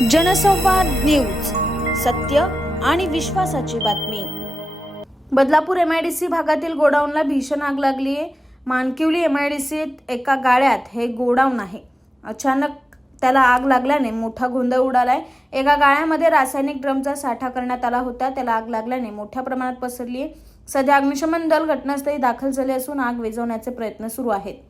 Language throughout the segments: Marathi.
जनसंवाद न्यूज, सत्य आणि विश्वासाची बातमी। बदलापूर एमआयडीसी भागातील गोडाऊनला भीषण आग लागली आहे। मानकिवली एमआयडीसीत एका गाळ्यात हे गोडाऊन आहे। अचानक त्याला आग लागल्याने मोठा गोंधळ उडालाय। एका गाळ्यामध्ये रासायनिक ड्रमचा साठा करण्यात आला होता, त्याला आग लागल्याने मोठ्या प्रमाणात पसरली आहे। सध्या अग्निशमन दल घटनास्थळी दाखल झाले असून आग विझवण्याचे प्रयत्न सुरू आहेत।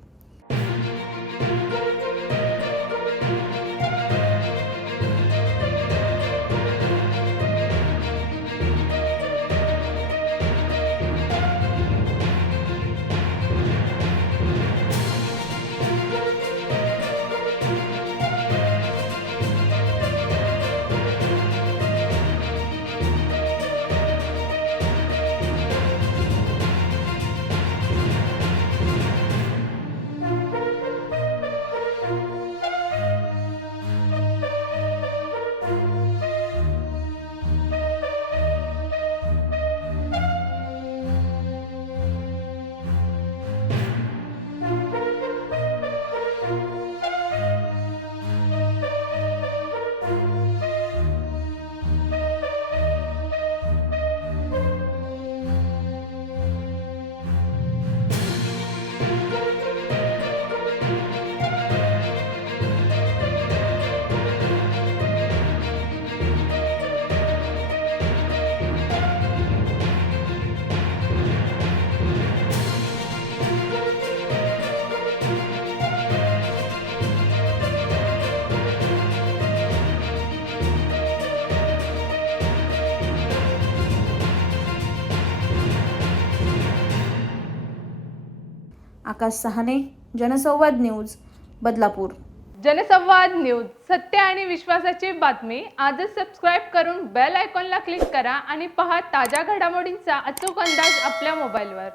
आकाश सहाने, जनसंवाद न्यूज, बदलापूर। जनसंवाद न्यूज, सत्य आणि विश्वासाची बातमी। आजच सबस्क्राइब करून बेल आयकॉनला क्लिक करा आणि पहा ताज्या घडामोडींचा अचूक अंदाज आपल्या मोबाईलवर।